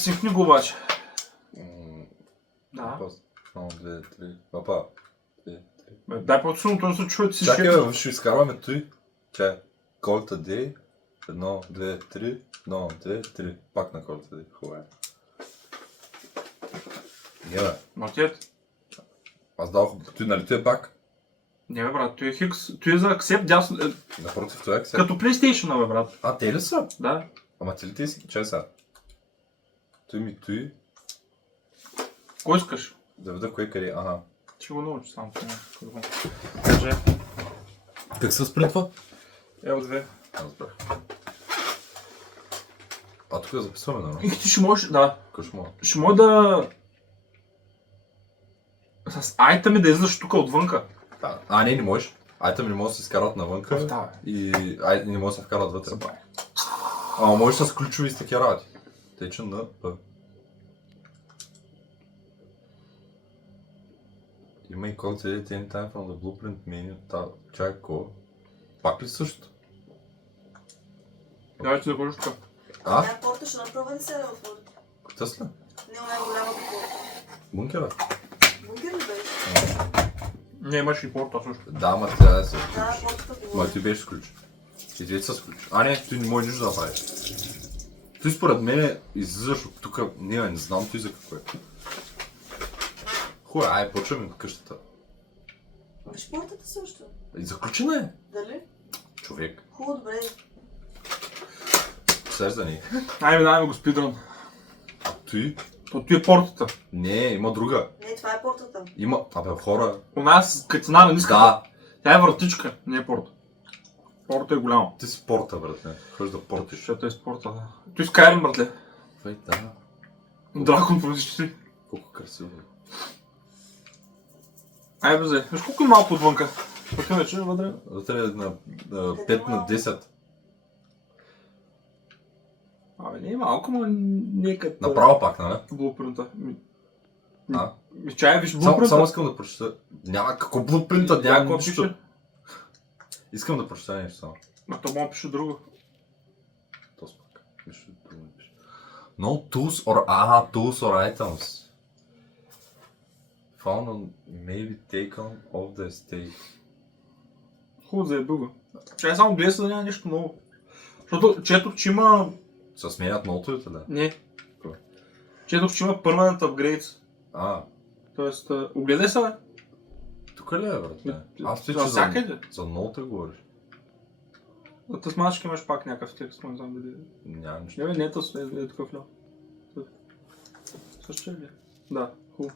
Синкни го обаче. Да. Едно, две, три. Опа. Дай по-силно, той се чуе, ти си Чакай, шеф. бе, ще изкарваме той. Чай. Колта Дей. Едно, две, три. Едно, две, три. Пак на Колта Дей. Хубаво е. Не, бе. Матет. Аз дадох. Той нали той е пак? Не, бе, брат, той е хикс. Той е за аксепт, дясно. Напротив, той е сега. Като PlayStation, бе, брат. А, те ли са? Да. Ама ти ли те си? Чай сега. Той ми той. Кой искаш? Да видя кое къде. Ага. Ще го научи само. Кажи. Как се спринтва? L2. Разбрах. А тук записваме, нали? И ти ще можеш, да. Какво ще мога? Ще може да... С айтами да излизаш тук отвънка. А, не можеш. Айтами не могат да се изкарват навънка. Да, бе. И не могат да се вкарват вътре. Забай. Ама можеш с ключови и с такива работи. Тече на П. Има и код edit anytime from the blueprint menu. Чакай, какво? Пак ли същото? Давай ти да ходиш тук. А? Една порта ще направя да се да отворите. Кота сля? Не, она е голямата порта. Бункера? Бункер ли беше? Не, имаш и порта също. Да, ама тя е с ключ. Да, портата Ма говори. ти беше с ключ. И ти с ключ. А не, ти не може нищо да правиш. Ти според мен излизаш от тук. Не знам ти за какво е. Хубаво, ай, почваме от къщата. Виж портата също. И заключена е. Дали? Човек. Хубаво, добре. Сеждани. Айде, дай го спидран. Той? То ти е портата. Не, има друга. Не, това е портата. Има, хора. У нас катина на ниска. Да, Тя е вратичка, не е порта. Порта е голяма. ти си порта, братле. Ходи да портиш. Защото е спорта, да. Той Skyrim, братле. Вей, да. Дракон прозичи. Колко красиво. Ай, бе, виж колко е малко отвънка. Пък иначе вътре. Вътре е на 5 на 10. Абе, не е малко, но не е като... Направо пак, нали? Блупринта. А? Чай, виж Само блупринта. искам да прочета. Няма какво блупринта, няма Какво нищо. пише? Искам да прочета нещо само. А то му пише друго. Този пак. Нищо друго не пише. No tools or... tools or items. Found on maybe taken off the estate. Хубаво заебил го. Чай само гледа се да няма нещо ново. Защото четох, че има... Се сменят нотовете, да? Не. Кой? Четох, че има permanent upgrades. Тоест, огледай се, бе. Тук ли е, брат? Аз ти, че Навсякъде. за ноута говориш. Та смачка имаш пак някакъв текст, не знам дали... Няма нищо. Не бе, не е такъв ляв. Също ли? Да, хубаво.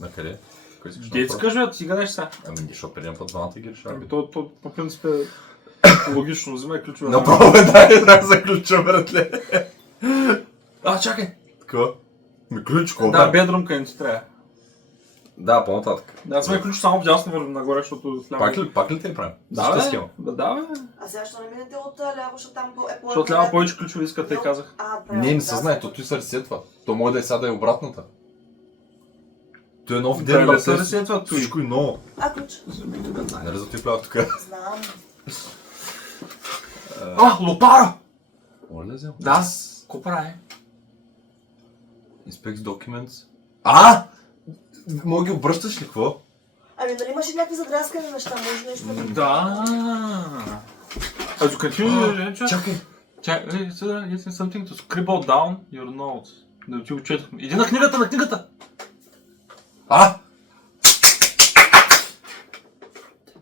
На къде? Кой искаш Дет скаш, бе, ти гадеш сега. Ами, защото преди път двамата ги решаваме. Ами то по принцип е логично, взимай ключове. Направо да заключа, братле. Чакай! Какво? Ми ключ, какво Да, бе? бедрумка не ти трябва. Да, по-нататък. Да, взимай ключ само вдясно вървим нагоре, защото вляво... Пак ли те правим? Да, Същата бе. схема. Да, бе. А сега ще не минете от ляво, защото там е по... Защото ляво повече ключове искат, те казах. Не съзнай, то той се ресетва. То може да е сега да е обратната. Той е нов ден, Да, брат. се ресетва той. Всичко е ново. Ключ. Нали за той плява тук? Знам. Лопара! Моля ли взел? Да. Ко прави? Inspect documents. Мога ги обръщаш ли, какво? Ами нали имаш и някакви задраскани неща, може нещо да... Да. Continue, Чакай. Чакай, it's something to scribble down your notes. Да ти го четохме. Иди на книгата!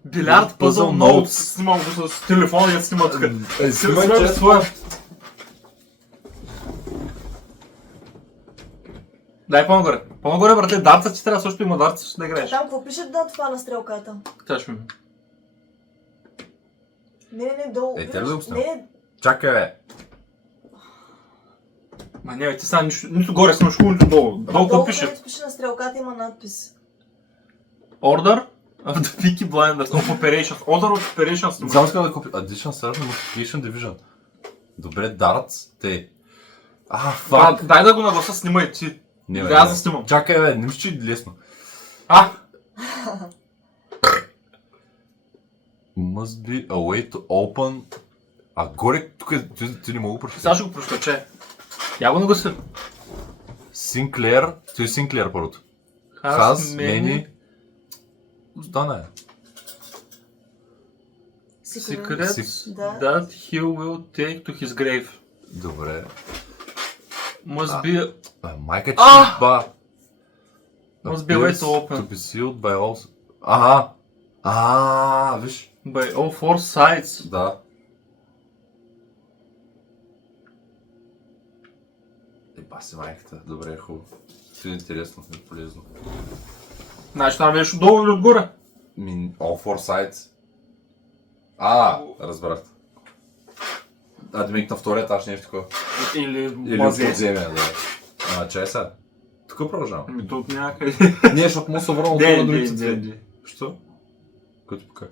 Билярд пъзъл ноутс. Снимам го с телефона и я снима тук. Снимай, Снимай че своя. Дай по-нагоре. По-нагоре, братле, дарца ти трябва, също има дарца, ще да играеш. Там какво пише да това на стрелката? Тя ще ми. Не, долу. Те ли да обсня? Не, Чакай, бе. Ма не, бе, ти сега нито горе снимаш хубаво, нито долу. Долу какво пише? където пише на стрелката има надпис. Order of the Peaky Blinders of Operations. Order of Operations. Само искам да купя Additional Server Multiplication Division. Добре, дартс, те. Фак. Дай да го нагласа, снимай ти. Не, Да, аз заснимам. Чакай, бе, не мисля, че е лесно. Must be a way to open... горе, тук ти не мога да прочета. Сега ще го прочета, че. Я го нагласи. Синклер, той е Синклер първото. Has many... Остана е. secrets Да. that he will take to his grave. Добре. Must be Майка ти Ah! ба. Must be way to To open be sealed by all... Ага. Виж. by all four sides. Да. Еба си майката. Добре, хубаво. Това е интересно, е полезно. Значи там беше отдолу или отгоре? All four sides. Разбрах. Демек на втория етаж нещо такова. Или Или от подземия, да. Чай сега. Тук продължавам. Ами то от някъде. Не, защото му се върна от Де, на другите де, две. де. Що? Като пока.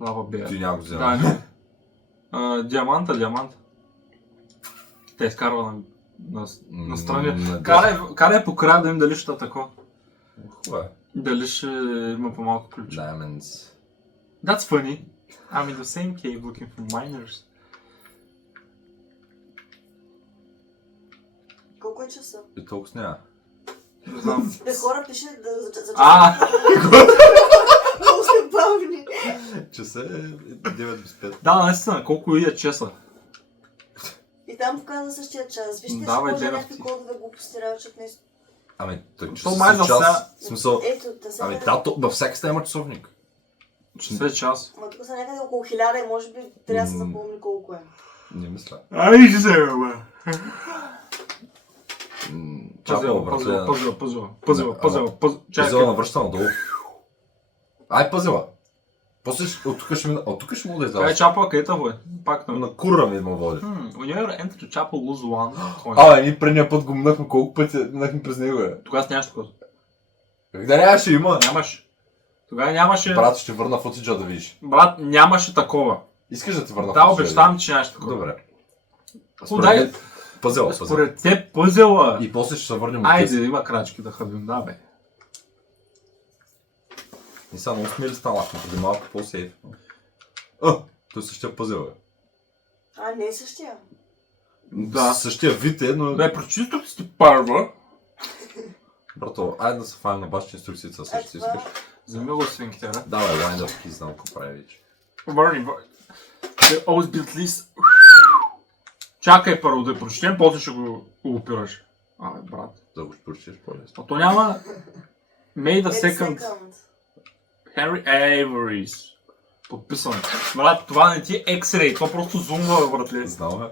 Лава бея. Ти няма го Да, взема. не. Диаманта. Те изкарва на страни. Карай по края да им дали ще е тако. Хубаво е. Дали ще има по-малко ключ. Diamonds. That's funny. I'm in the same cave looking for miners. Колко е часа? И толкова няма. Не знам. Бе, хора пише за Много сте бавни. Часа е 9 без 5. Да, наистина, колко и е часа. И там показва същия час. Вижте, ще Давай, може девет някакви ти. кодове глупости работят нещо. Ами, той То часа май за с час. сега- В смисъл... Ето, да се Ами, да, във всяка стая има часовник. Часа е час. Ма тук са някъде около 1000 и може би трябва да се запомни колко е. Не мисля. Ай, ще се бе. Чапа, братле. Пъзела. Пъзела навръща надолу. Ай, пъзела. После от тук ще мога да Кай изляза. чапа, където е? Пак на... На кура ми ме води. When you enter to chapel, lose one coin. Ние предния път го минахме колко пъти минахме през него, бе. Тогава нямаше такова. Как да нямаше има? Нямаше. Тогава нямаше... Брат, ще върна футиджа да видиш. Брат, нямаше такова. Искаш да ти върна Да, футиджа? обещавам, че нямаше такова. Добре. Дай. Пъзела. Според теб пъзела. И после ще се върнем от Айде, къс. има крачки да ходим, да бе. И сега много смели станахме, преди малко по-сейф. Той същия пъзел, бе. Не е същия. Да. Същия вид е, но... Бе, прочитай тук си първа. Брато, айде да се фанем на баща инструкцията, също си искаш. Вземи го свинките, бе. Давай, лайндър, ки знам какво прави вече. Върни. They always build list. Чакай първо да я прочетем, после ще го опираш. Абе, брат. Да го прочетеш по-лесно. А то няма... Made a Wait a second. Henry Avery's. Подписан. Брат, това не ти е X-ray, това просто зумва, братле. Знам, бе.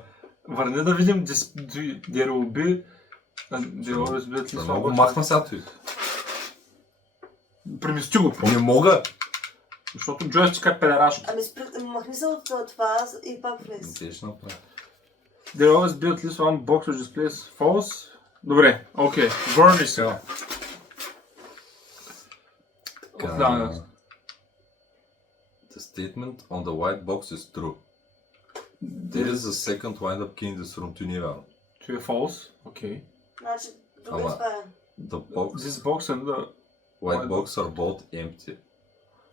Върни да видим there will be... There will always be at least Много one. махна сега той. Премести го. Не мога. Защото джойстика е педерашка. Махни се от това и пак влез. Те ще направя. There always be at least one box which displays false. Добре, окей. Върни сега. Да, The statement on the white box is true. There is a second wind-up key in this room. Той не е вярно. Това е false. Окей. Значи, добре Ама. това е. The box, This box and the... white box are both empty.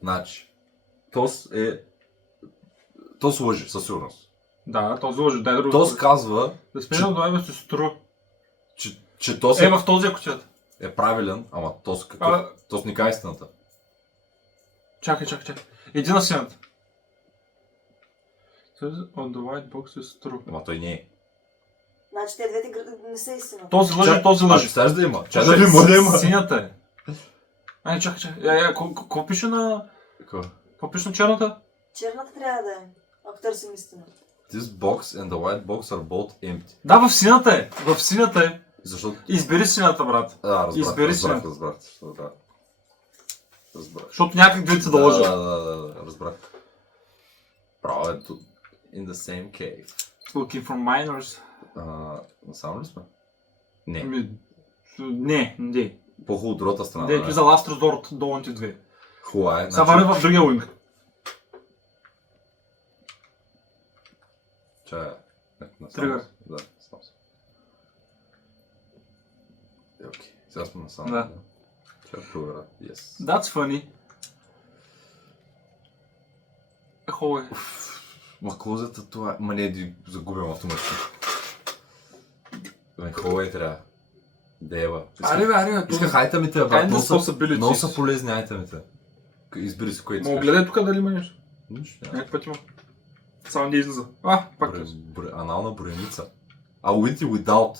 Значи, Тос е... Тос лъжи, със сигурност. Да, този лъжи. Дай друго. Тос казва, Да сменям това се стру. че Тос Е, в този кутията. е правилен, ама Тос какъв? Тос не казва истината. Чакай. Иди на сината. On the white box is true. Ама той не е. Значи, те двете не са истина. Този лъжи. Чакай да има. Чакай да има, да има. Синята е. Ай, чакай. Какво пише на... Какво пише на черната? Черната трябва да е, ако търсим истина. This box and the white box are both empty. Да, в синята е. Защото... Избери сината, брат. Избери разбрах. Защото някак двете да лъжа. Да, разбрах. Право е тут. In the same cave. Looking for miners. Само ли сме? Не. Не. По-хубаво от другата страна. Не, за last resort долните две. Хубаво е. Сега върви в другия уинг. Чая. Тригър. Да, сам съм. Окей, сега сме насам. Да. Чая проверя. Yes. That's funny. Хубаво е. Ма клозета това... Ма не, загубям автоматично. Хубаво е трябва. Дева. Аре, Исках айтемите, бе. Kinda Много possibilities. много са полезни айтемите. Избери си което Мога гледай тук дали има нещо. Нищо няма. Някакъв път има. Само не излиза. Пак. Анална броеница. А with и without.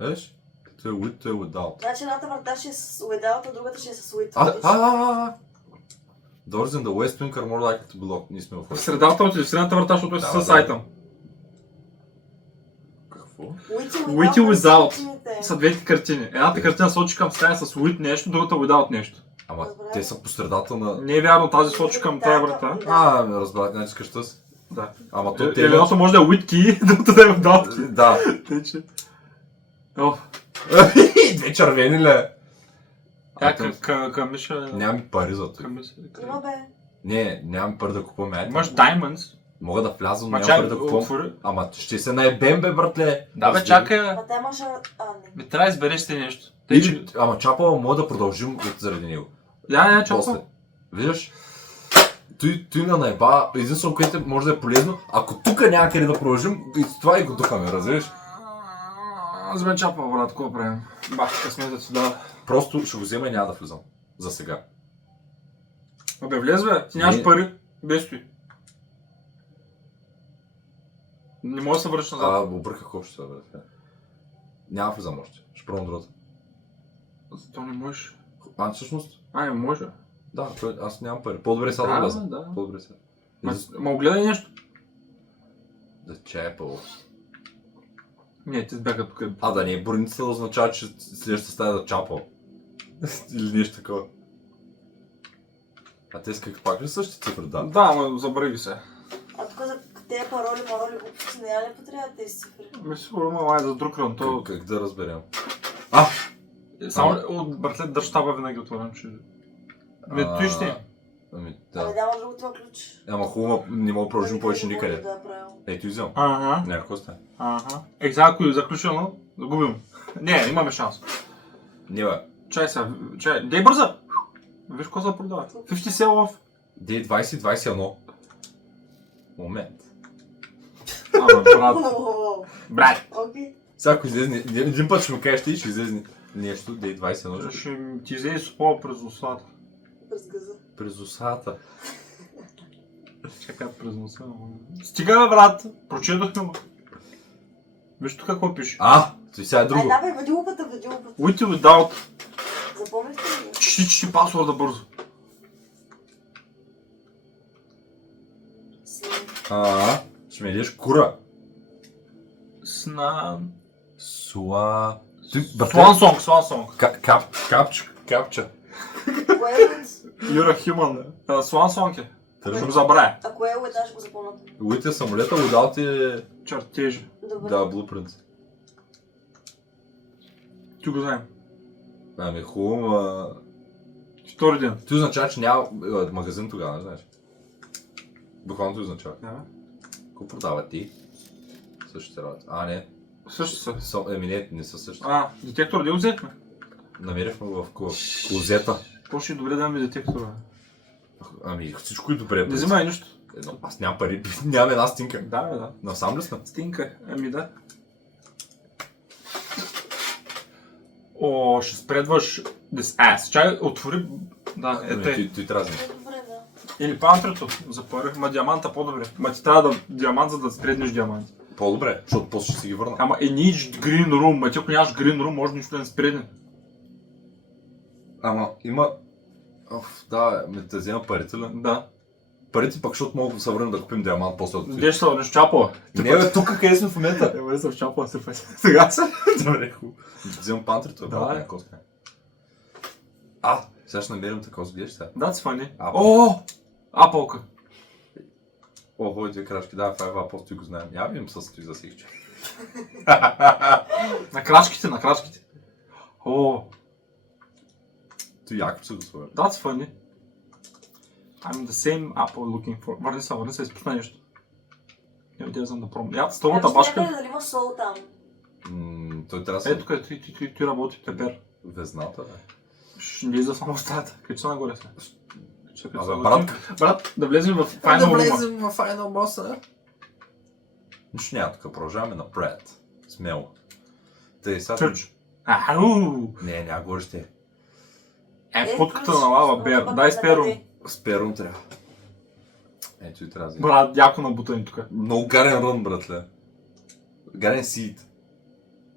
Виж? Като е with, то е without. Значи едната врата ще е с without, а другата ще е с with. Doors in the West Wing are more likely to be locked. Ние сме в В средата отиде, в средната врата, защото е Да, с да. айтъм. Какво? With и without картините. са двете картини. Едната картина сочи към стая с with нещо, другата without нещо. Ама Добре. те са по средата на... Не е вярно, тази сочи към тази врата. Разбрах, не искаш тъс. Да. Ама то Или те... едното може да е with key, другата да е without key. Да. Тъй че... О, Две червени ле. към Миша... Нямам и пари за това. Има бе. Не, нямам пари да купувам айтем. Имаш diamonds. Мога да влязам, Ма нямам чакай, пари да купувам. отвори. Ама ще се наебем, бе, братле. Да бе, чакай. Ма те имаш... не. Ми трябва да избереш си нещо. Тъй, че... Ама чапа, мога да продължим заради него. Я, После. чакай. Виждаш? Той на наеба, единствено, което може да е полезно, ако тук няма къде да продължим, и с това и го духаме, разбираш? Аз ме чапа, брат, какво правим? Бах, късметът си дава. Просто ще го взема и няма да влизам. За сега. Абе, влез бе, ти нямаш Не. пари. Без стои. Не може да се връща назад. Обърках общо, бе. Няма да влизам още. Ще пробвам другата. То не можеш. Всъщност? Не може. Да, аз нямам пари. По-добре сега да вляза. Да. По-добре сега. Ма огледай нещо. The Chapel. Не, ти бяха тук. Да не е броницата да означава, че следващата стая да чапал. Или нещо такова. А те исках пак ли същите цифри, да? Да, ама забрави се. А тук за тези пароли, глупости, не я ли потребят тези цифри? Сигурно май за друг рън. То... Как да разберем? Само от братлет дъщаба винаги отворям, че... Той ще. Ами Да. няма друго това ключ. Ама хубаво, не мога да продължим повече никъде. Да, правилно. Ето и взем. Някакво сте. Сега ако е заключено, загубим. Не, имаме шанс. Не бе. Чай сега, чай. Дей бърза! Виж какво се продава. 50 сел в... Дей 20-21. Момент. Брат. Брат. Окей. Сега ако излезне, един път ще му кажеш ти, ще излезне нещо, Дей 21. Ще ти излезе супова през устата. През газа. През усата. Чакай през носа. Стига бе, брат! Прочетохме го. Виж тук какво пише. Той сега е друго. Давай, веди опата. With и without. Запомнихте ли го? Чти пасворда бързо. Ще ме ядеш кура. Снан... Суа... Свансонг. Капча. Кое е уит? You're a human. Свансонг е. Ще го Тържа. забравя. А кое е уит? Аз ще го запомня. Уит е самолета, Удаут е... Чертежи. Добре. Да, Blueprint. Ти го знаем. Ами хубаво, ма... Втори ден. Ти означава, че няма магазин тогава, не знаеш? Буквално ти означава. Да. Какво продава ти? Същите работи. Не. Също са. Не са същите. Детектор ли го взехме? Намерихме го в клозета. Какво ще е добре да имаме детектора? Ами всичко е добре. Не взимай нищо. Аз нямам пари, нямам една стинка. Да, бе, да. Насам ли сме? Стинка. Ами да. Ще спредваш this ass. Чай, отвори... Да, Той трябва да Добре, да. Или пантрето за пари. Ма диаманта по-добре. Ма ти трябва да диамант, за да спреднеш диаманти. По-добре, защото после ще си ги върна. Ама needs green room. Ма ти ако нямаш green room, може нищо да не спредне. Ама има... Да, да взема парите ли? Да. Парите пък, защото мога да се върнем да купим диамант после от... Где ще се върнеш чапала? Не бе, тук къде сме в момента? Бъде съм в чапала се пъти. Сега се. Добре, хубаво. Вземам пантрито, е Да, някакво сме. Сега ще намерим такова, гледаш сега. Да, цвани. Апъл. Апълка. Охо, две крачки, да, това е въпрос, ти го знаем. Я видим с той засихче. На крачките. Той яко се го сложи. That's funny. I'm the same apple looking for... Върни се, изпусна нещо. Не, да знам да пробвам. Я, столната башка. Дали има сол там? Той трябва да се... Тук той работи пепер. Везната, бе. Ще не излиза само стаята. Качи се нагоре сега. Брат, да влезем в Final Room. в Final Boss, Нищо няма тук, продължаваме напред. Смело. Тъй, сега... Чуч. Аху! Не, няма гореще. Путката на лава бер. Дай сперо. Сперум трябва. Ето и трябва да взема. Брат, яко на бутани тук. Много гарен рън, братле. Гарен сид.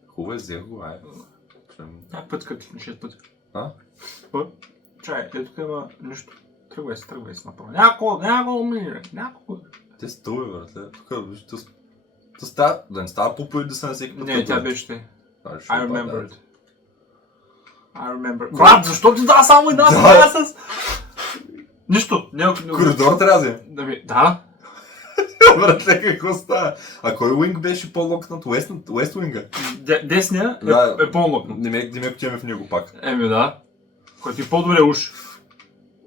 Хубаво е, взех го, ай. Някак път като 6 пъти. А? Чай, ето тук има нищо. Тръгвай се направо. Някакво умире. Някакво. Те стълби, братле. Тук, виж, да не става по-пълни да се на всеки път. Не, тя беше те. I remember it. I remember. Брат, защо ти дава само една стая с... Нищо. Коридор трябва да вземе. Да. Братле, какво става? А кой уинг беше по-локнат? Уест уинга? Десния е по-локнат. Не ме отиваме в него пак. Еми да. Който е по-добре уж.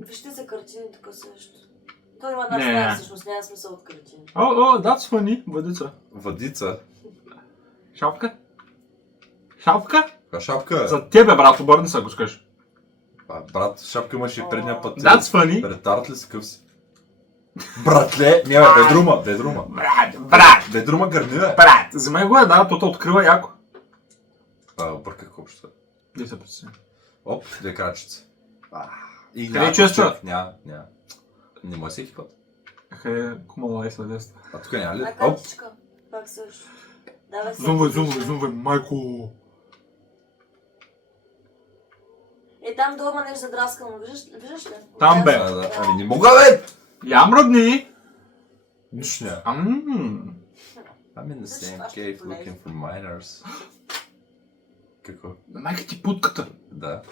Вижте за картини тук също. Той има една стая, всъщност няма смисъл от картини. That's funny. Въдица. Въдица? Шапка? Шапка? Каква шапка? За тебе, брат, обърни се, ако скаш. Брат, шапка имаше и предния път. That's funny. Ретард ли си къв си? Братле, не бе, бедрума. Брат. Бедрума гърми, бе. Брат, вземай го да, то открива яко. Бърках копчета. Де се пресени? Оп, две крачици. И Къде чества? Няма. Не може всеки път. Кумала и следеста. А тук няма ли? На картичка. Пак също. Зумвай, майко. Там долу има нещо задраскано, виждаш ли? Там бе. Ами не мога, бе! Я мръдни! Нищо няма. I'm in the same cave looking for miners. Какво? Майка ти путката. Да.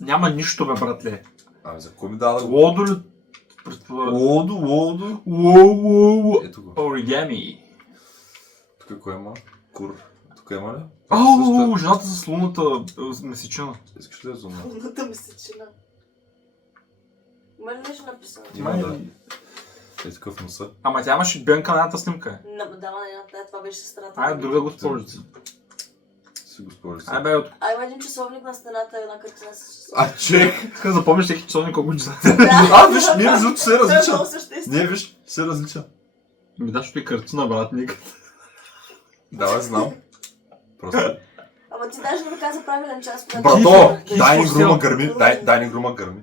Няма нищо, бе, братле. Ами за кой ми дада го? Лодо ли? Лодо. Уоу. Ето го. Оригами. Тук кой има? Кур. Тук има ли? Жената с луната месечина. Искаш ли да зумна? Луната месечина. Има ли нещо написано? Има, да. Е такъв носа. Ама тя имаше бенка на едната снимка. Да, това беше сестрата. Ай, друга госпожица. Си госпожица. Има един часовник на стената и една картина с А, чек! Иска да запомниш всеки часовник колко часа. Виж, не, между другото се различа. Не, виж, се различа. Ми да, защото и картина, брат, никъде. Да, бе, знам. Просто. Ама ти даже не ми каза правилен час. Брато, дай ни грума гърми. Дай ни грума гърми.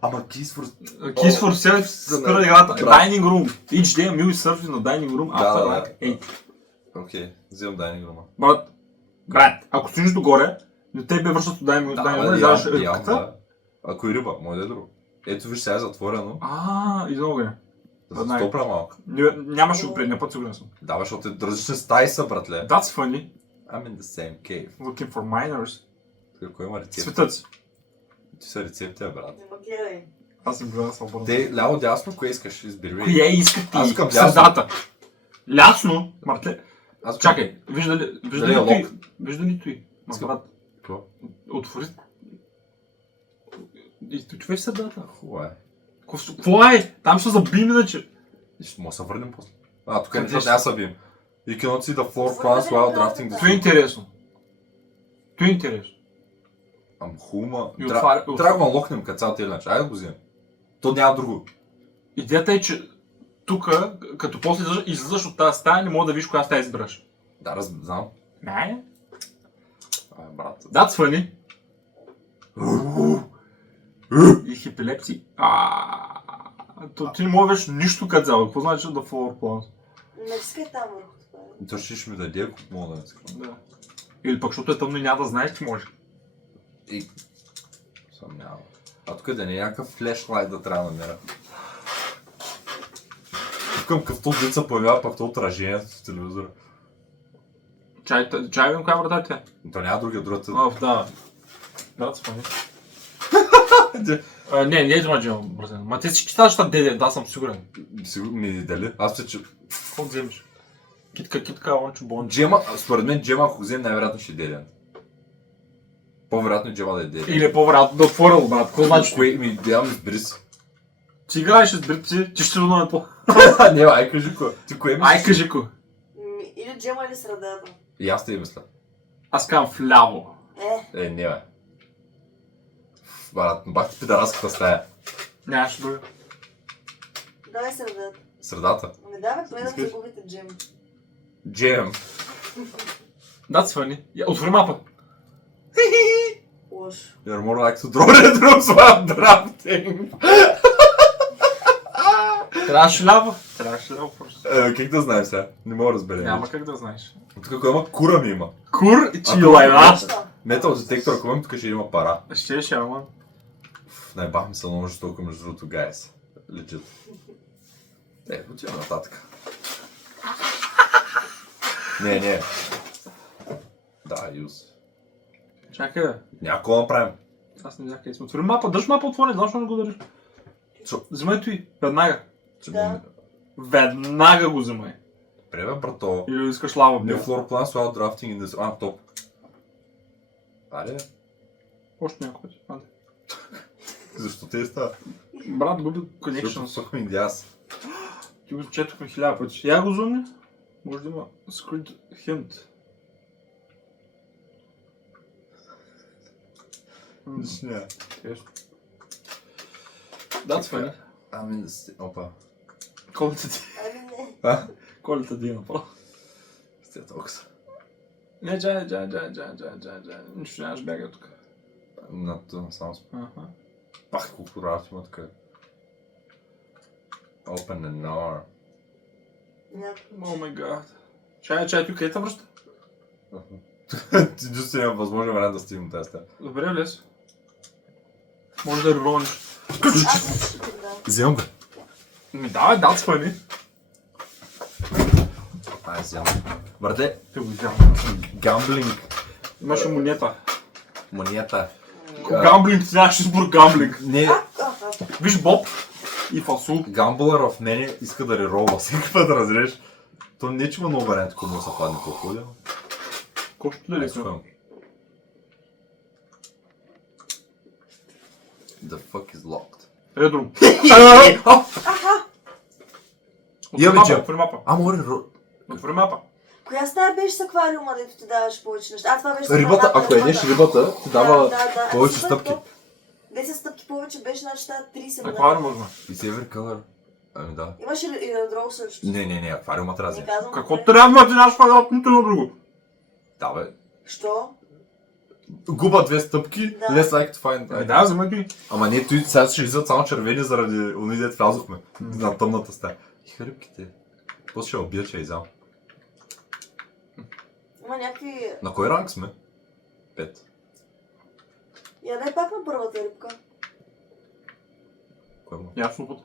Ама Keys for Sale спира играта. Dining Room. Each day a meal is served in the dining room after like 8. Окей, вземам Dining Room. Брат, ако стоиш догоре, но те бе връщат от Dining Room и взяваш рибката. Ако и риба, може да е друго. Ето виж, сега е затворено. Идва огъня. За 100 пра-малко. Нямаше го предния път, сигурен съм. Да, защото различни стаи са, братле. That's funny. I'm in the same cave. Looking for miners. Какво има рецепти? Светът си. Ти са рецепти, брат. Нема гледай. Аз съм гледал свободно. Те, ляво дясно, кое искаш? Избери. Кое искаш ти? Аз искам Средата. Лясно, мартле. Аз Чакай, вижда ли той? Брат, какво? отвори. Изключвай средата. Хубаво е. Какво е? Там ще забием иначе. Ще му се върнем после. Тук не трябва да събием. You cannot see the floor plans while drafting the... Това е интересно. Това е интересно. Хума. И Трябва да го локнем като цялата иначе. Айде да го вземем. То няма друго. Идеята е, че тук, като после излизаш от тази стая, не мога да видиш коя стая избираш. Да, знам. Не. Брат. That's funny. И хипилепси. Ти не можеш нищо като взял. Какво значи да floor plans? Не искай там върху това. То ще ми даде, ако мога да не искам. Да. Или пък, защото е тъмно и няма да знаеш, че може. И... Съмнявам. Тук да не е някакъв флешлайт да трябва да намеря. Тук къвто деца появява пък то отражението в телевизора. Чай видим коя врата е тя? То няма другата. Да. Да, спомни. Не е измаджено, бразен. Ма те всички ставаш деде, да, съм сигурен. Ми дали? Аз мисля, че... Какво вземеш? Китка, ончо, бончо. Джема, според мен Джема, ако взем, най-вероятно ще е деден. По-вероятно е Джема да е деден. Или по-вероятно да отворил, брат. Какво значи? Ми дявам избери си. Ти играеш с бритци, ти ще вълнуваме по. Не, ай кажи ко. Ти кое мислиш? Ай кажи ко. Или Джема или средата. И аз те я мисля. Аз казвам вляво. Не бе. Брат, бах ти пидараската стая. Нямаше друга. Давай средата. Средата. Не давай, поне да загубите Джем. Джем. That's funny. Отвори мапа. Лошо. You're more like to draw red rooms while drafting. Трябваше ляво. просто. Как да знаем сега? Не мога да разберем. Няма как да знаеш. Тук ако има кура ми има. Кур и А, чилайна. Що? Метал детектор, ако имам, тук ще има пара. Ще, ама. Най-бах ми се много жестоко между другото, гайс. Легит. Отивам нататък. Не. Да, юз. Чакай да. Някакво направим. Аз не знам къде сме. Отвори мапа. Дръж мапа отворен. Защо не го държиш? Вземай той. Веднага. Да. Веднага го вземай. Пребе, брато. Или искаш лава. New floor plans while drafting in this... топ. Аре, Още някой път. Айде. защо те става? Брат, губи Защото connections. пък ми индиас. Ти го четохме 1000 пъти. Я го зумни. Може да има screen hint. Не. Интересно. That's funny. Ами, опа. Колите ти. Ами не. А? Колите ти направо. Сте толкова. Не, джай. Нищо нямаш бяга тук. На това само спа. Аха. Пах, колко работа има тук. Open an hour. Някакво. О май гад. Чай, тук къде те връща? Ти just няма възможен вариант да стигнем тази стая. Добре, влез. Може да ролиш. Аз ще ти дам. Вземам го. Ми давай, that's funny. Ай, вземам. Брате, Те го взял. гамблинг. Имаше монета. Монета. Гамблинг, ти нямаш избор гамблинг. Не, Виж Боб и фасул. гамблър в мене иска да реролва всеки път, разбереш. То не че има много варианти, кому се падне по ходя. Кошто да ли сме? The fuck is locked. Редро. Имаме че. Отвори мапа. Море, Отвори мапа. Коя стая беше с аквариума, дето ти даваш повече неща? Това беше с рибата, храната, ако ядеш рибата, ти дава повече Супер стъпки. топ. 10 стъпки повече беше, значи тази 30 Аквариум можем. И север кълър. Ами да. Имаше ли и на друго също? Не, аквариума трябва да Не вземем. казвам. Какво добре. трябва ти наш фагал, нито на друго? Да, бе. Що? Губа 2 стъпки, Да. less like to find. Да, вземай ги. Ама не, той сега ще излизат само червени заради уни, дет влязохме на тъмната стая. И хрипките. После ще убия, че я изям. Има някакви... На кой ранг сме? 5. Ядай пак на първата рибка. Кой му? Ясно път.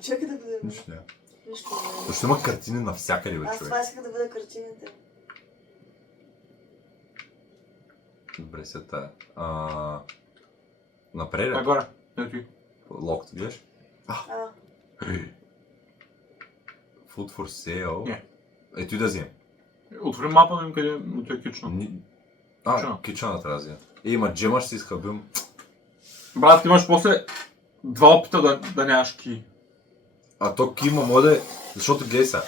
Чакай да видим. Нищо няма. Нищо не е. Защо има картини навсякъде, бе, Аз човек? това исках да видя картините. Добре, се тая. Напред, Нагоре. Ето и. локт, гледаш? А, Food for sale. Не. Ето и да вземем. Отвори мапа, да видим къде му е кично. Кичъна. Кичана трябва да вземем. Има джема, ще си изхъбим. Брат, ти имаш после 2 опита да нямаш ки. А то ки има може да е, защото гледай сега.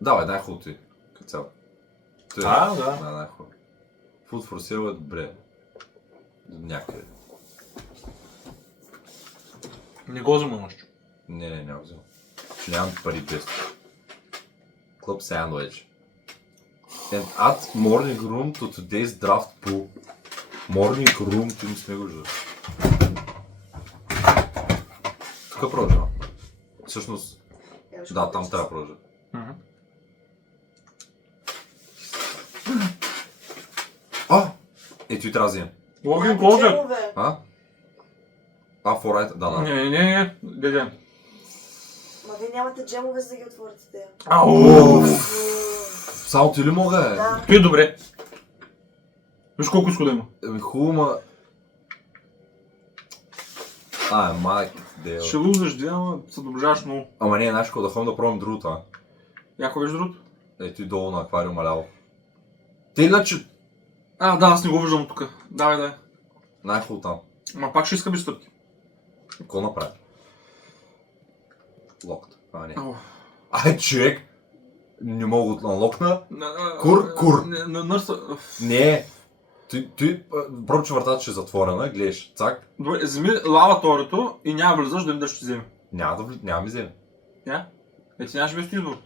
Давай, най-хубаво ти. Като цяло. Да. Да, най-хубаво. Food for sale е добре. До някъде. Не го вземаш. Не, няма взема. Ще нямам пари без. Club sandwich. And add morning room to today's draft pool. Morning room, ти не сме го виждали. Тук продължава. Всъщност, да, там трябва да продължа. Ето и трябва да вземем. Логин кожа. For right, да. Не. Гледай. Ма вие нямате джемове, за да ги отворите те. Ау! Само ти ли мога, е? Да. Той е добре. Виж колко изхода има. Еми хубаво, ма... майка дел. Ще лузаш, ама се доближаваш много. Ама не, знаеш какво, да ходим да пробвам другото, а? Яко виж другото? Ето и долу на аквариума ляво. Те иначе... Да, аз не го виждам тук. Давай. Най-хубаво там. Ма пак ще иска без стъпки. Какво направи? Локт. Не. Човек! Не мога да локна. Кур. Не. Той проче вратата ще е затворена, гледаш, цак. Добре, вземи лаваторито и няма влизаш да видиш ще вземе. Няма ми вземе. Я? Ти нямаш без избор.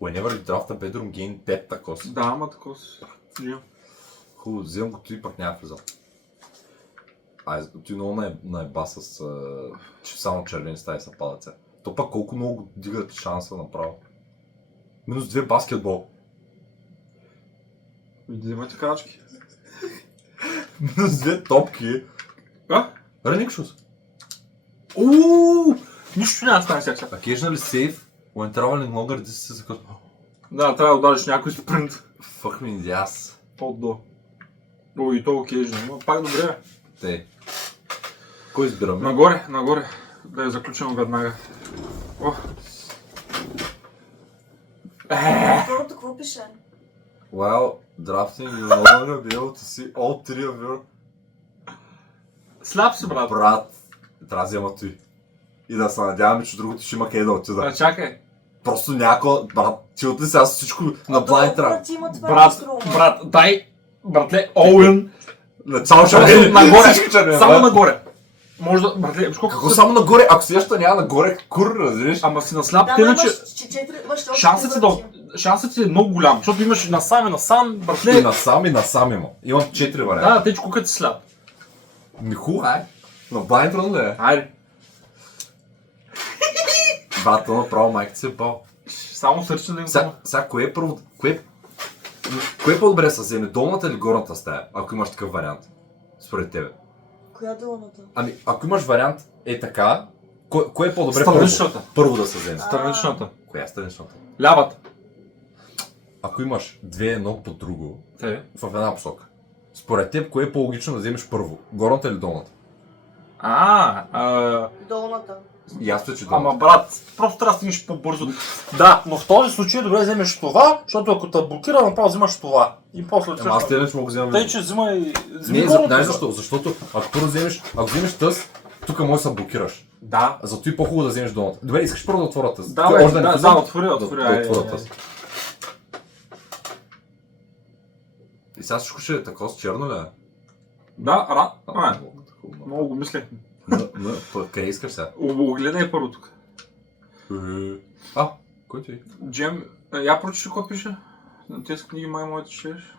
Whenever you draft a bedroom, gain 5 такос. Да, ама такова си. Хубаво, вземам го той, пък няма влизам. Той много наеба с че само червени стаи са падъци. То пък колко много дигат шанса направо. Минус 2 баскетбол. Вземате крачки. Минус 2 топки. А? Running shoes. Нищо няма да стане сега. Occasionally safe when traveling longer distances because... Да, трябва да удариш някой спринт. Fuck me in the ass. От-до. О, и то окейжно. Но пак добре. Те. Кой избираме? Нагоре. Да я заключим веднага. О. Първото какво пише? While drafting you no longer be able to see all three of your... Сляп си, брат. Брат, трябва да взема той. И да се надяваме, че другото ще има къде да отида. Чакай. Просто някой, брат, ти отли сега с всичко на blind track. Брат, дай, братле, Оуен. Начало ще Нагоре, всички червени. само нагоре. Може да, братле, виж колко Какво само нагоре? Ако седяща няма нагоре, кур, разбираш? Ама си на сляп, Да, иначе шансът ти е много голям, защото имаш насам и насам, братле. И насам има. Имам 4 варианта. Да, те че кукат си сляп. Ми хубаво, ай. На blind run ли е? Айде. Брат, то направо майка си е пал. Само сърче да им Сега, кое е първо... Кое е по-добре се вземе? Долната или горната стая? Ако имаш такъв вариант. Според тебе. Коя долната? Ами, ако имаш вариант е така, кое е по-добре Страничната. първо да се вземе? Страничната. Коя е страничната? Лявата. Ако имаш две едно по друго, Те. в една посока. Според теб, кое е по-логично да вземеш първо? Горната или долната? Долната. Ясно е, че долната. Ама брат, просто трябва да стигнеш по-бързо. Да, но в този случай е добре да вземеш това, защото ако те блокира, направо взимаш това. И после Ама аз те не мога да взема. Тъй, че взимай... Не, знаеш защо? Защото ако първо ако вземеш тъс, тук може да се блокираш. Да. Зато и по-хубаво да вземеш долната. Добре, искаш първо да отворя тъс. Да, бе, да, отвори. Да отворя тъс. И сега всичко ще е такова с черно ли? Да, много го мислехме. Къде искаш сега? Огледай първо тук. Кой ти? Джем, я прочиши какво пише? На тези книги май моите четеш.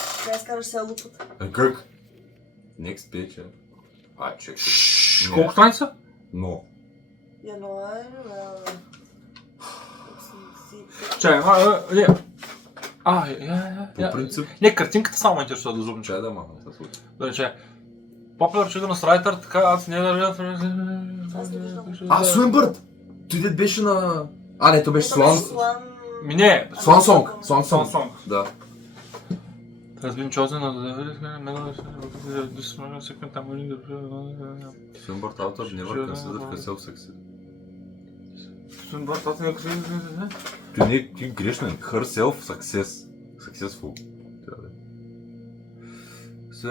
Сега изкараш сега лупата. Как? Next page, чекай. Колко страница? Но. Януари, Чай, По принцип. Не, картинката само интересува да зубна. Чай да махна се случи. Да рече. Popular Children's Writer, така аз не да... Суенбърд! Той дед беше на... Не, то беше Слан... Не, Слан Сонг. Да. Has been chosen as Суенбърд author never considered herself success. Ти грешно е. Herself success. Successful.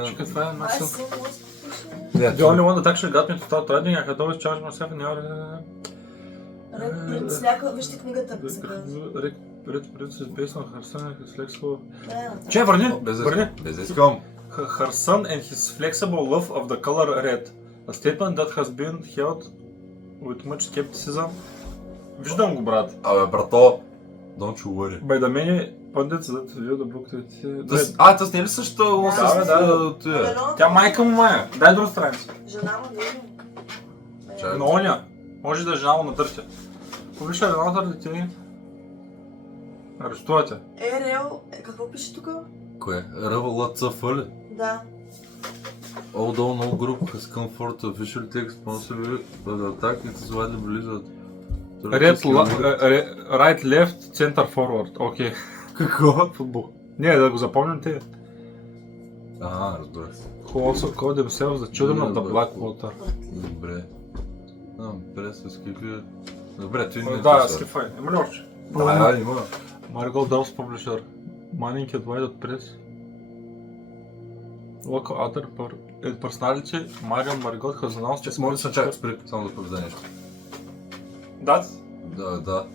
Чекай, това е насъл. The only one that actually got me to start writing, I had always charged myself in the Вижте книгата. Read is based on her son and his flexible... Да. Че, върни! Без искам. Her son and his flexible love of the color red. A statement that has been held with much skepticism. Виждам го, брат. Абе, брато, don't you worry. By the many pundits that view the book... Тъс не е ли същата Да. Тя майка му мая. Дай друга страница. Жена му не е. На оня. Може да е жена му на търся. Повиша едната дете. Арестувате. Реал, какво пише тук? Кое? РВЛЦФ ли? Да. Although no group has come forward to officially take responsibility for the attack, it is widely believed that... Right, left, center, forward. Окей. Какво? Футбол. Не, да го запомням те. Разбира се. Who also called themselves the children of the Blackwater. Добре. През скипи... Добре, той не е да, скипай. Има ли още? Да, има. Marigold Dolls Publisher. Mining at White Press. Local other personality. Marigold has announced his... Може да се чакай, спри, само да поведа нещо. Да? Да.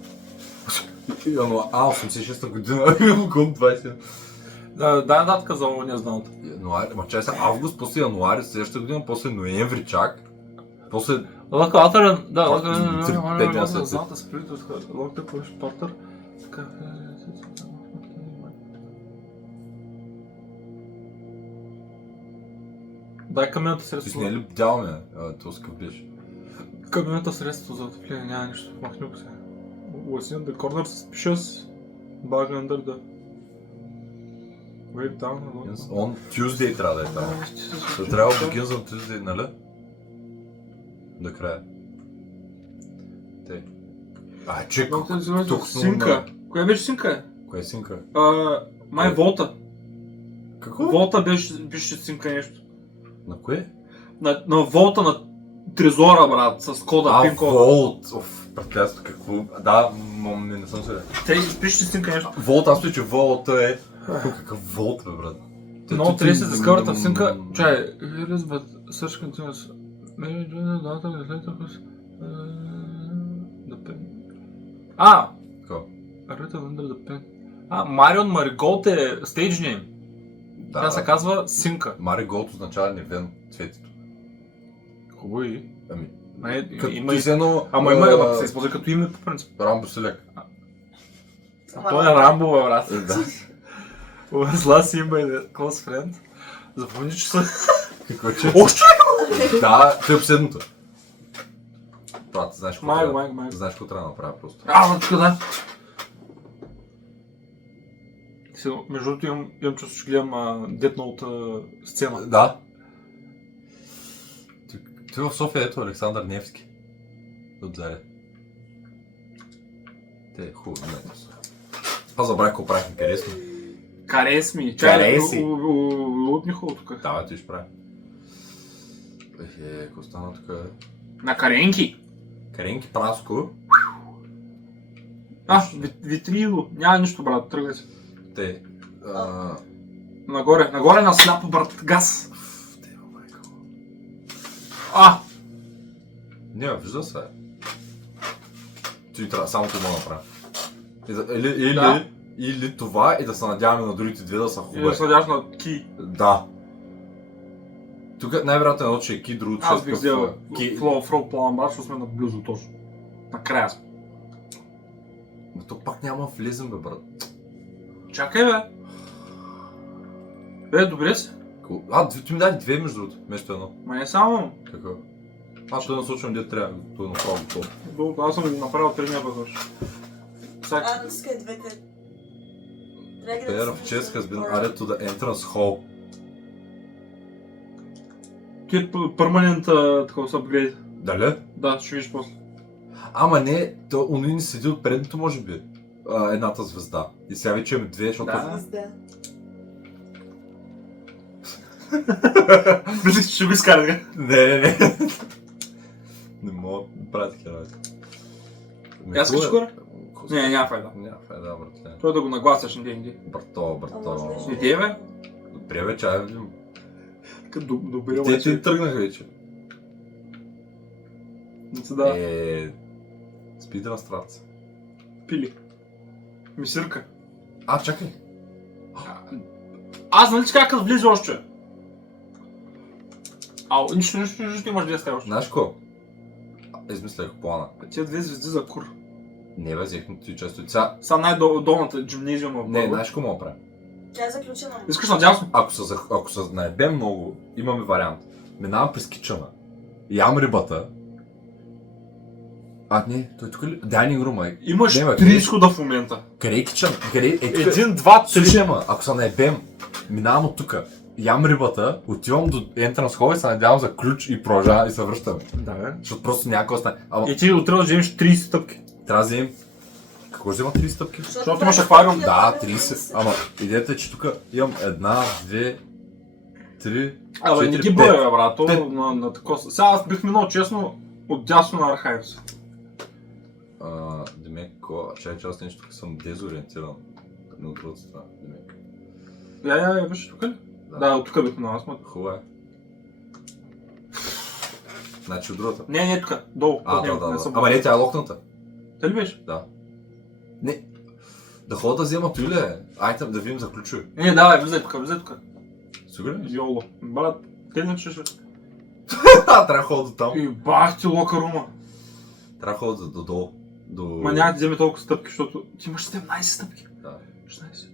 86-та година, имам кон 20. Да, датка за ония знаната. Януари, чай сега август, после януари, следващата година, после ноември чак. После Локатора, да, Пет мяста. залата сплит от локта, който партер. Дай камената Ти средство. не е ли бдялме? То скъп беше. Камената средство за отопление, няма нищо. Махнюк се. Was in the corner suspicious. Bug under the... Wait down a lot. On Tuesday трябва да е там. Ще трябва да begins on Tuesday, нали? До края. Те. Чек, тук Синка. Коя беше синка? Коя е синка? Май Волта. Какво? Волта беше синка нещо. На кое? На Волта на Трезора, брат, с кода, пин кода. Волт! Предприятството какво? Да, не съм се. Те пише синка нещо. Волт, аз мисля, че Волта е... Какъв Волт, бе, брат? Много трябва да се дискавърта в синка. Чай, Elizabeth, search continues. Какво? Written under the pen. Марион Мариголд е stage name. Тя се казва Синка. Мари Голд означава невен цветето. Хубаво и. Като Има и... писано... Ама се използва като име по принцип. Рамбо Селек. Той е Рамбо, бе, брат. Да. Зла си има и close friend. Запомни, че са... Какво че? Още! Да, това е последното. Брат, знаеш какво трябва? Майко. Знаеш какво трябва да направя просто? Тук да. Между другото имам чувство, че гледам Death Note сцена. Да. Той в София ето Александър Невски. Отзаде. Те хубаво, не са. Аз забравих какво правихме, харесни. Карес ми. Кареси. Лутни хубаво тук. Да, бе, ти ще прави. Какво стана тук? На каренки. Каренки Праско. Витрило. Няма нищо, брат. Тръгай се. Те. Нагоре на сляпо, брат. Газ. Те, майко. Не, вижда се. Ти трябва, само ти мога да направя. Или това и да се надяваме на другите две да са хубави. И да следяш на ки. Да. Тук най-вероятно едно, че е ки, другото Аз бих взел ки. Flow план, брат, защото сме наблизо точно. Накрая сме. Но то пак няма влезем, бе, брат. Чакай, бе. Добре си. Ти ми дай две между другото, вместо едно. Ма не само. Какво? Аз ще насочвам где трябва, той е направо готово. Аз съм го направил предния път вече. Искай двете. Pair of chairs has been added to the entrance hall. Ти е перманент такова са апгрейд. Дали? Да, ще видиш после. Ама не, он не седи от предното, може би. Едната звезда. И сега вече имаме две, защото... Да. Да. Мислих, че ще го изкара. Не. Не мога да правя такива работи. Аз скачи горе? Не, няма файда. Няма файда, братле. Той да го нагласяш на D&D. Брато. Идея, бе? Добре, вече, ай видим. Добре, Те обаче. тръгнаха вече. Да. Спите на страца. Пили. Мисирка. Чакай. Аз нали как да влиза още? Нищо имаш две стая още. Знаеш ко? Измислях плана. Тия две звезди за кур. Не бе, взехме ти често. Са най-долната джимнезиума в Не, Бълга. знаеш какво мога правя? Тя е заключена. Искаш надясно? Ако се наебем много, имаме вариант. Минавам през кичана. Ям рибата. Не, той тук ли? Дайнинг рума. Имаш Не, бе, 3 изхода в момента. Къде е кичан? Къде е? Един, два, три. Слушай, ако се наебем, минавам от тука. Ям рибата, отивам до Entrance Hall и се надявам за ключ и продължавам и се връщаме. Да, бе. Защото просто някаква остане. И ти трябва да вземеш 30 стъпки. Трябва да вземем... Какво ще взема 30 стъпки? Защото имаш аквариум. Да, 30. Ама идеята е, че тук имам 1, 2, 3, Абе, не 4, ги 5. бъде, бе, брато, Пет. на такова. Сега аз бих минал честно от дясно на Архаевс. Демек, че аз нещо тук съм дезориентиран. Не от другата страна, Демек. Я, виж тук ли? Да, от тук бих минал, аз мога. Хубаво е. Значи от другата. Не, тук, долу. Да. Ама не, тя е локната. Дали беше? Да. Не. Да ходя да взема той ли е? Айде да видим за ключове. Не, давай, влизай тук. Сигурен ли? Йоло. Брат, те не чуш. Трябва да ходя до там. И бах ти лока рума. Трябва да ходя до долу. Ма няма да вземе толкова стъпки, защото ти имаш 17 стъпки. Да. 16.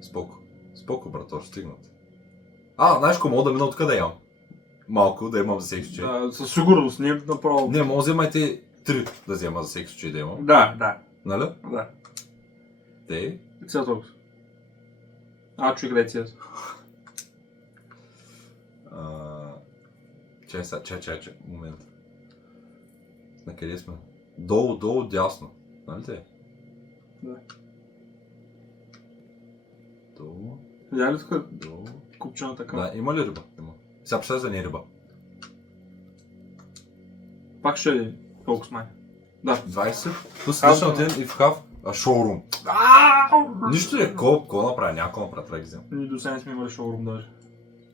Споко. Споко, брато, ще стигнат. Знаеш ко мога да мина откъде ям? Малко, да имам за всеки случай. Да, със сигурност, не направо. Не, мога да вземайте 3 да взема за всеки случай да имам. Да. Нали? Да. Те. Сега толкова. Чуй къде ти е. Чай. Момент. На къде сме? Долу, дясно. Нали те? Да. Долу. Видя ли тук Долу. купчена така? Да, има ли риба? Има. Сега представя за не е риба. Пак ще е колко сме. Да. 20. Плюс лично отидем и в хав шоурум. Нищо е, ко направи, някой направи, трябва да ги взема. Ние до сега не сме имали шоурум даже.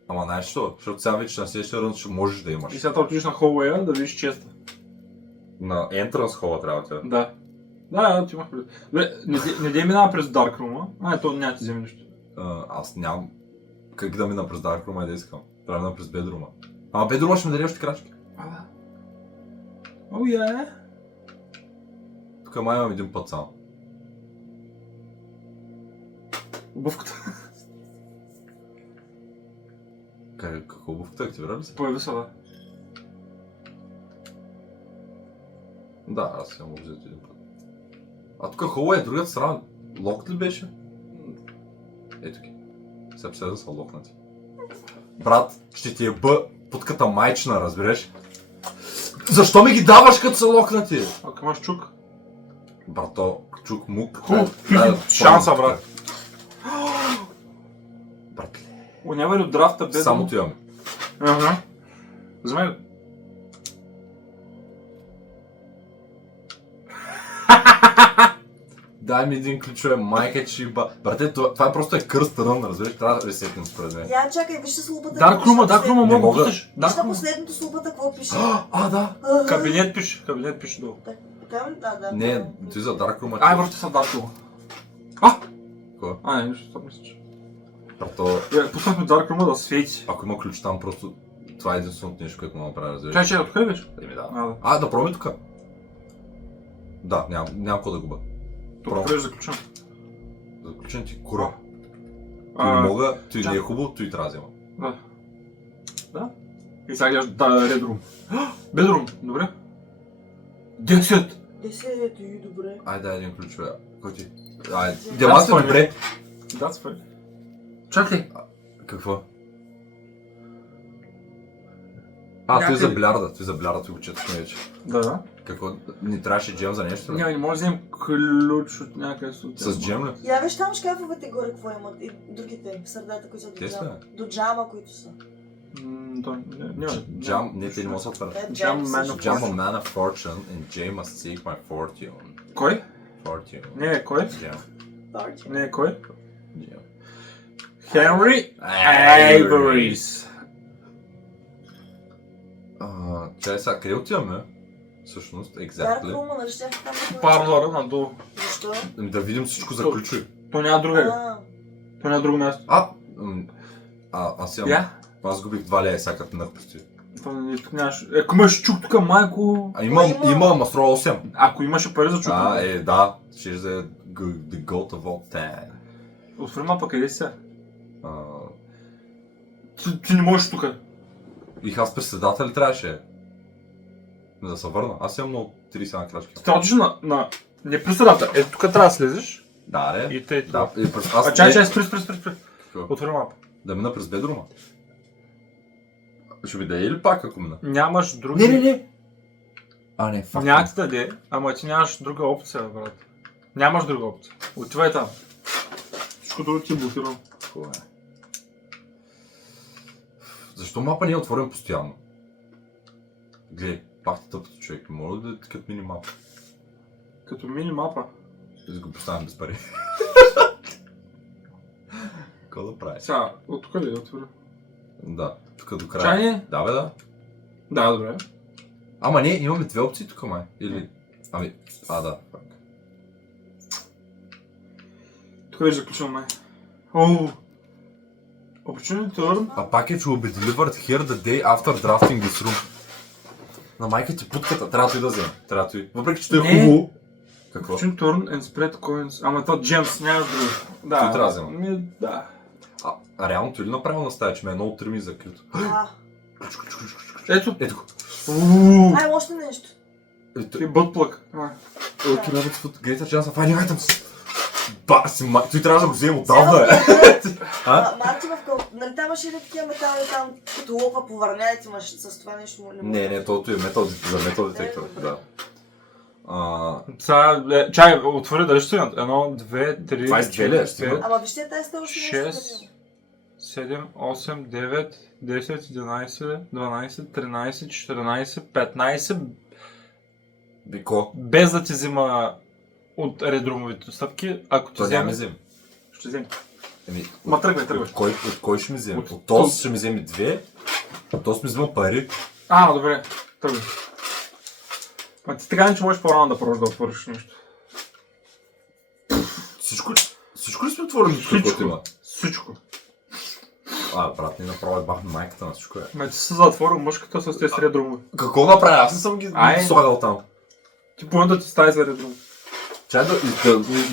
Ама знаеш що? Защото сега вече на следващия рънд ще можеш да И имаш. сега отидеш на Hallway да видиш честа. На Entrance Hall трябва да. Да. Да, ти имах пред. Не дей минава през Dark Room, то няма ти вземе нищо. Аз нямам как да мина през Dark Room, да искам. Трябва да мина през Bedroom. Ама Bedroom ще ми даде още крачки. Тук май имам един път само. Обувката. Какво обувката активира ли се? Появи се, да. Да, аз съм взето един път. Тук хубаво е, другата страна. Локът ли беше? Ето ги. Сега да са локнати. Брат, ще ти еба путката майчина, разбереш? Защо ми ги даваш като са локнати? Ако имаш чук. Брато, чук мук. Шанса, брат. Братле. Няма ли от драфта без... Само ти имаме. За мен... Дай ми един ключове, майка чиба. Брате, това е просто кръст рън, разбираш? Трябва да ресетнем според мен. Я чакай, вижте слупата. Dark Room, Не мога мога. да пуснеш. Виж на последното слупата, какво пише? Да. Кабинет пише долу. Така ли? Да. Не, ти за Dark Room. Връща се Dark Room. Какво? Не, нищо, това мисля, че... Брато, Пуснахме Dark Room да свети. ако има ключ там, просто това е единственото нещо, което мога да направя, разбираш? Чай, тук ли беше? Да. Да пробваме тук. Да, няма какво да губа. Тук беше заключен. Заключен ти кура. Той не мога, той не е хубаво, той трябва да взема. Да. И сега гледаш Red Room. Bedroom, добре. 10! 10 и добре. Дай един ключ, бе. Кой ти? Диамантът е добре. Да, спай. Чакай. Какво? Той за блярда, той го четохме вече. Да. Какво? Не трябваше джем за нещо? Не може да вземем ключ от някъде с С джем ли? Я виж там шкафовете горе, какво имат и другите в средата, които са до джама. До джама, които са. Джам, не, те не могат да се отварят. Jam Man of Fortune and Jay must seek my fortune. Кой? Fortune. Не, кой? Jam. Не, кой? Jam. Хенри Ейборис. Чай сега, къде отиваме? Всъщност, Dark exactly. Room, нали ще там? Парлора надолу. Защо? Да видим всичко за ключови. То няма друга. То няма друго място. Аз имам. Аз губих 2 лея, сега като предстои. Тук нямаш. Ако имаш чук тук, майко... Има, ама струва 8. Ако имаше пари за чук. Да. Ще е the goat of all time. Отвори мапа, къде си сега? Ти не можеш тук. И аз председател ли трябваше? Да се върна. Аз имам много 30 на крачки. Трябва да отиш на... Не председател. Ето тук трябва да слезеш. Да, ре. И тъй. Да, Чай, спри. Отвори мапа. Да мина през бедрума. Ще ми даде ли пак, ако мина? Нямаш други... Не. Не, факт. Няма ти даде, ама ти нямаш друга опция, брат. Нямаш друга опция. Отивай там. Всичко друго ти е блокирано. Защо мапа не е отворен постоянно? Гледай, пак ти тъпото човек. Моля да е като мини мапа. Като мини мапа? Да го поставим без пари. Какво да прави? Сега, от тук ли да отворя? Да, тук до края. Чай не? Да, бе, да. Да, добре. Ама не, имаме 2 опции тук, май. Или... да. Тук е заключено, май. Оу! Opportunity turn. A package will be delivered here the day after drafting this room. На майка ти путката, трябва той да вземе. Трябва той. Въпреки, че той е Не. хубаво. Какво? Opportunity turn and spread coins. Ама то gems, нямаш друго. Да. Той трябва да взема. Да. А реално той ли направил на стая, че ме е много тръми закрито? А, Ето. Ето го. ай, още нещо. И бътплък. Окей, работа от Greater Chance of Finding Items. Ба, си, той трябва да го вземе отдавна, Марти в къл... Нали там имаш и такива метали там, като лопа по върняйте, имаш с това нещо му не Не, тото е за метал детектор, да. Сега, чакай, отвори дали ще стоят. 1, 2, 3, 22 ли е? 4, 5, Ама вижте, тази става още нещо. 7, 8, 9, 10, 11, 12, 13, 14, 15, Бико. без да ти взима от редромовите стъпки, ако ти То няма ми вземе, вземе. ще вземе. Еми, Ма тръгвай. От кой ще ми вземе? От От Тос ще ми вземе 2. От Тос ми взема пари. Добре, тръгвай. Ма ти така не, че можеш по-рано да пробваш да отвориш нещо. Всичко ли сме отворили тук, което има? Всичко. Брат, не направо бахме майката на всичко е. Ма ти си затворил мъжката с тези редромови. Какво направя? Аз не съм ги слагал там. Ти поне да ти стави за редромови. Чай да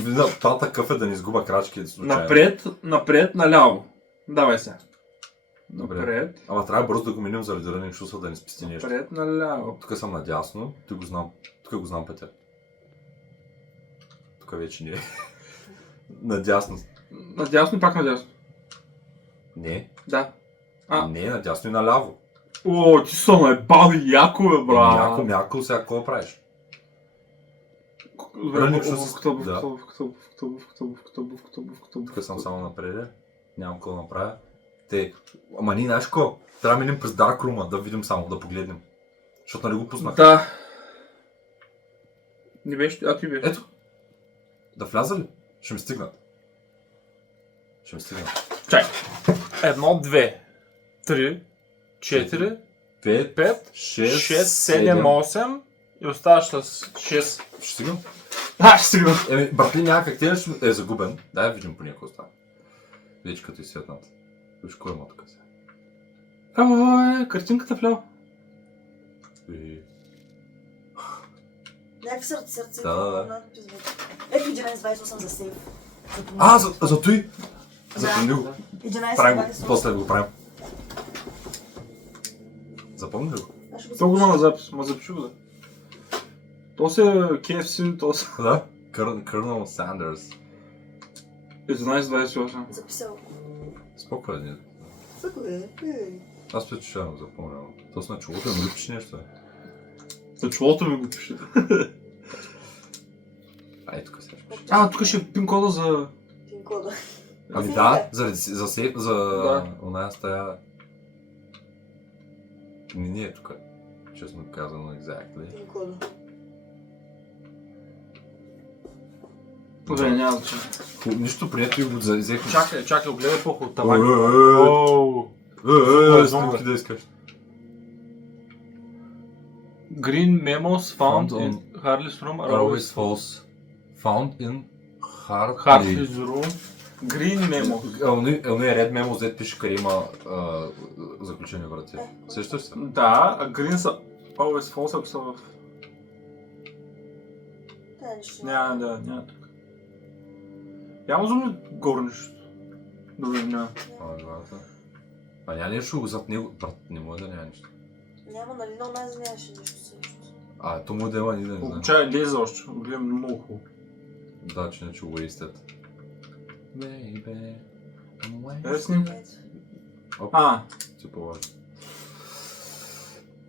видя тата кафе да не изгуба крачки случайно. Напред, наляво. Давай сега. Добре. Напред. Ама трябва бързо да го минем заради рънинг шуса да не списти нещо. Напред, наляво. Тук съм надясно, тук го знам пътя. Тук вече не е. Надясно. Надясно и пак надясно. Не. Да. Не, надясно и наляво. О, ти са наебал яко, бе, брат. Мяко, сега какво правиш? Добре, Тук съм само напред. Нямам какво да направя. Ама ние знаеш какво? Трябва да минем през Dark Room-а, да видим само, да погледнем. Защото нали го пуснах? Да. Не беше, ти беше. Ето. Да вляза ли? Ще ми стигнат. Чай. 1, 2, 3, 4, 5, 5, 6, 7, 8 и оставаш с 6. Ще стигам? Ще стигам. Братли, няма как ти е загубен. Дай да видим по някакво става. Вече като изсветнат. Виж кой има тук сега. Картинката вляво. Някакви сърце. Да. Ето 11.28 за сейф. За той! Запомни го. 11.28. После го правим. Запомни ли го? То го има на запис, ма запиши го да. То се KFC, то се... Да. Colonel Sanders. 11.28. Записал. Спокойно. Аз път ще го запомня. То с началото ми пише нещо. За чулото ми го пише. Тук сега ще пише. Тук ще е пин-кода за... Пин-кода. Ами да, за сейф, Да. оная стая... Не е тук. Честно казано, exactly. Пин-кода. Добре, няма значение. Нищо прието и го взех. Чакай, огледай по-хубаво таван. Снимки да искаш. Green memos found in Harley's room are always false. Found in Harley's room. Green memo. Елно е ред мемо, зет пише къде има заключени врати. Сещаш се? Да, а green са always false, ако са в... Няма тук. Няма зумни горе нещо. Добре, няма. Няма нещо зад него, брат, не може да няма нещо. Няма, нали, но нас нямаше нищо също. То му да има, ни да не знам. Чай, лезе още, гледам много хубаво. Да, че не че wasted. Е, с ним. Типа важно.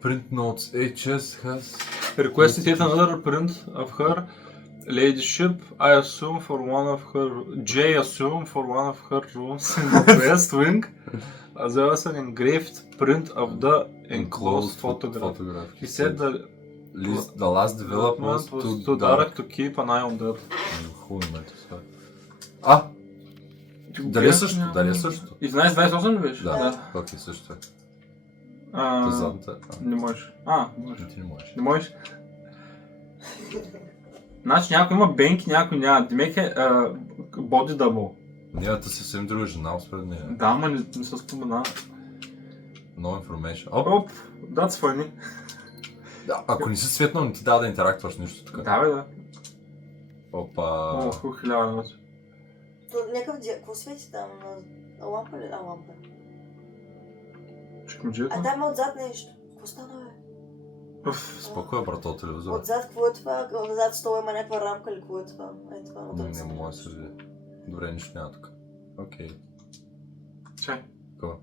Print notes, HS has... Requested yet another print of her ladyship, I assume for one of her... for one of her rooms in the west wing, as well as an engraved print of the enclosed photograph. He said the last development was too dark to keep an eye on that. Хубаво името сега. Дали е също? 11.28 ли беше? Да, пак е също. Задната. Не можеш. Можеш. Ти не можеш. Не можеш. Значи някой има бенки, някой няма. Демек е body double. Ние си съвсем друга жена, според мен. Да, ама не се спомена. No information. Оп, that's funny. Да, ако не си светнал, не ти дава да интерактуваш нищо така. Да, бе, да. Опа. О, хух, 1000 вече. То някакъв какво свети там? На лампа ли? Лампа. Чекмеджета. А там е отзад нещо. Какво стана, бе? Спокой, брато, телевизора. Отзад какво е това? Отзад стола има някаква рамка или какво е това? Е това, Не мога да се види. Добре, нищо няма тук. Окей. Чай, Какво?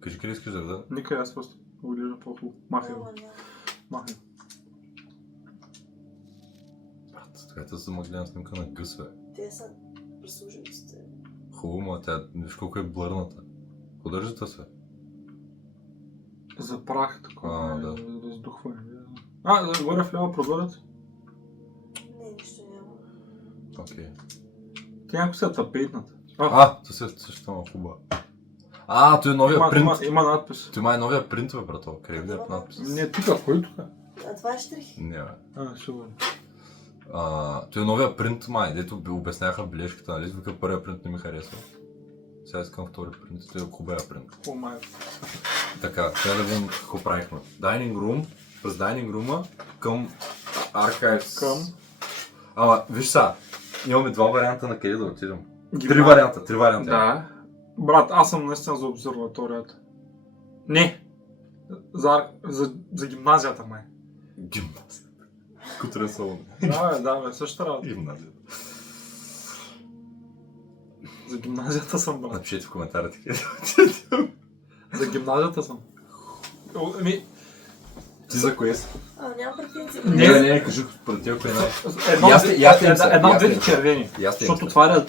Кажи къде искаш да видя? никъде аз просто го гледам по-хубаво. Махай го, Няма. махай го. Брат, така те са гледам снимка на гъс, бе. Те са прислужниците. Хубаво, ма тя, виж колко е блърната. Подържата се. За прах, такова. Да. Раздухване. Горе в ляво прозорец. Не, нищо няма. Окей. Ти някой се е тапейтнат. То също е хубава. Той е новия принт. Има надпис. Той има новия принт, бе, брато. Къде е надпис? Не, тук, кой тук? А това е штрих. Не, бе. Сигурно. Той е новия принт, май, дето обясняха бележката, нали? Вика, първия принт не ми харесва. Сега искам втори принт, той е хубавия принт. О, май. Така, сега да видим какво правихме. Dining room, през Dining room към Archives. Към? Виж сега, имаме два варианта на къде да отидем. Гимна- Три варианта. Да. Брат, аз съм наистина за обсерваторията. Не. За гимназията, май. Гимназия. Кутре салон. Да, бе, същата работа. Гимназия. За гимназията съм, брат. Напишете в коментарите къде да отидем. За гимназията съм. Ами, Ти за кое си? Няма претенции. Не, кажи пред тя кое е най... една от двете червени. Защото отваря...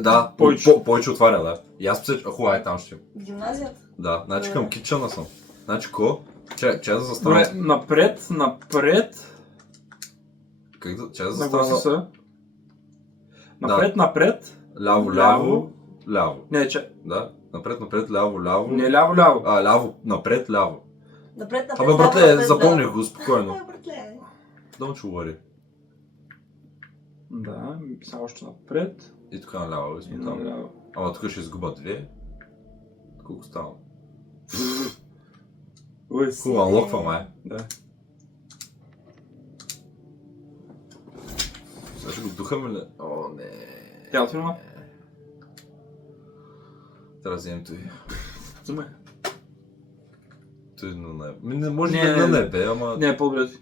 Да, Повече. повече отваря, да. И аз мисля, хубаво, там ще. Гимназията? Да, значи към китчена съм. Значи ко? Чай да застана. Добре, напред. Как да? Чай да Нагласи застана. се. Напред. Ляво. Не, че. Да, напред, ляво. Не ляво. Ляво, напред, ляво. Напред, Абе, братле, запомних го спокойно. Братле. Don't you worry. Да, сега още напред. И тук наляво, и И сме там. наляво. Ама тук ще изгуба две. Колко става? Хубаво, анлоква, май. Да. Сега ще го духаме ли? О, не. Тя отвирма? Трябва да вземем той. Взимай. Той не може Не, да не бе, ама... Не, по-добре ти.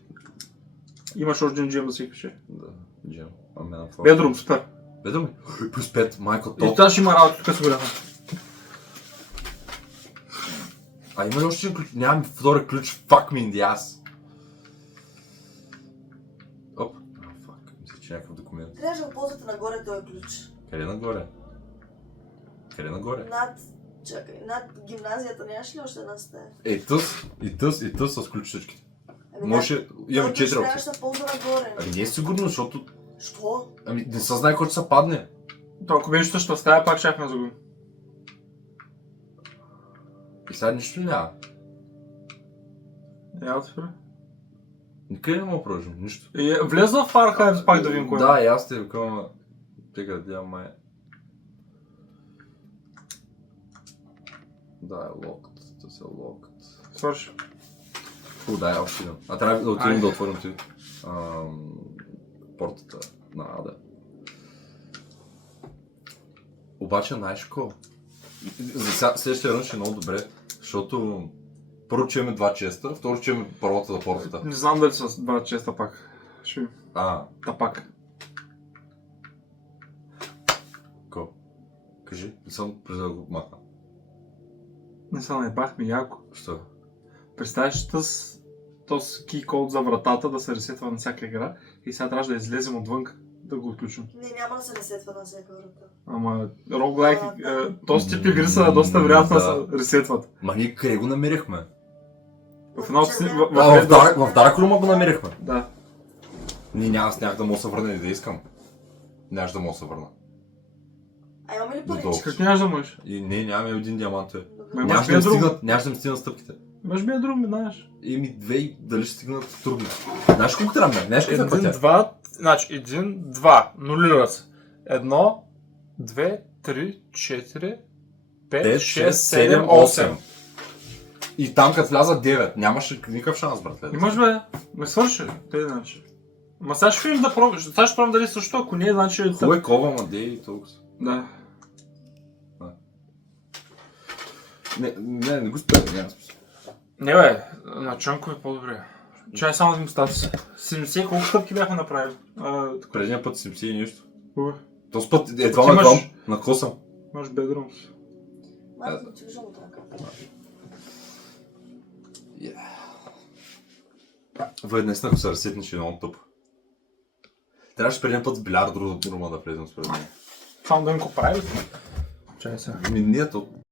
Имаш още един джем да си пише. Да, джем. Ами на това. Бедрум, супер. Бедрум? Плюс 5, майко, И топ. това ще има работа, тук си голяма. Има ли още един ключ? Нямам втори ключ, fuck me in the ass. Оп. Fuck, мисля, че някакъв документ. Трябваше да го ползвате нагоре този ключ. Къде нагоре? Над гимназията нямаш ли още една стая? И тъс с ключичките. Ами, Може, имаме 4 опции. трябваше да ползва нагоре. Ами не е сигурно, защото... Що? Ами не се знае кой ще се падне. То, ако беше същата стая, пак щяхме да загубим. И сега нищо няма. Я отвори. Никъде не мога да продължим, нищо. Влезла в Archives пак да видим кое. Да, и аз те викам, тека да гледам май. Да, е локът, да се локът. Свърши. Да, е още един. Трябва да отидем да отворим ти. Портата на Ада. Обаче, знаеш какво? За следващия рън ще е много добре, защото първо чуеме два честа, второ чуеме първата за портата. Не знам дали са два честа пак. Ще видим. Та пак. Ко? Кажи, не съм през да го махна. Не се наебахме яко. Що? Представяш този кейкод за вратата да се ресетва на всяка игра и сега трябваше да излезем отвън да го отключим. Не, няма да се ресетва на всяка врата. Ама роглайк, този тип игри са доста вероятно да се ресетват. Ма ние къде го намерихме? В една от В Dark Room го намерихме. Да. Аз нямах да мога да се върна и да искам. Нямаш да мога да се върна. А имаме ли Додолу. парички? Как нямаш да можеш? И не, нямаме един диамант. Добре. Имаш ли друг? Нямаш да ми стигнат стъпките. Имаш би друг, знаеш. Ми две и дали ще стигнат трудно. Знаеш колко трябва? Знаеш колко е пътя? 1, 2, значи 1, 2, нулира се. 1, 2, 3, 4, 5, 5, 6, 6, 7, 7, 8. 8. И там като вляза 9, нямаше никакъв шанс, братле. И може бе, ме свърши, тъй иначе. Ма сега ще видим да пробваш, сега ще пробвам дали също, ако не, значи... Хубаво е кова, ма дей и толкова. Да. Не го спрете, няма смисъл. Не бе, на Чънко е по-добре. Чай само да ми статус. 70 колко стъпки бяха направили? Предния път 70 и нищо. Хубаво. Този път едва Ти на имаш- двам, на косъм. Имаш бедрумс. Марко, ти виждам от ръка. Въй, наистина, ако се разсетнеш, е много тъп. Трябваше предния път с билярд рума да влезем според мен. Само да им го прави. Чай сега. Не, то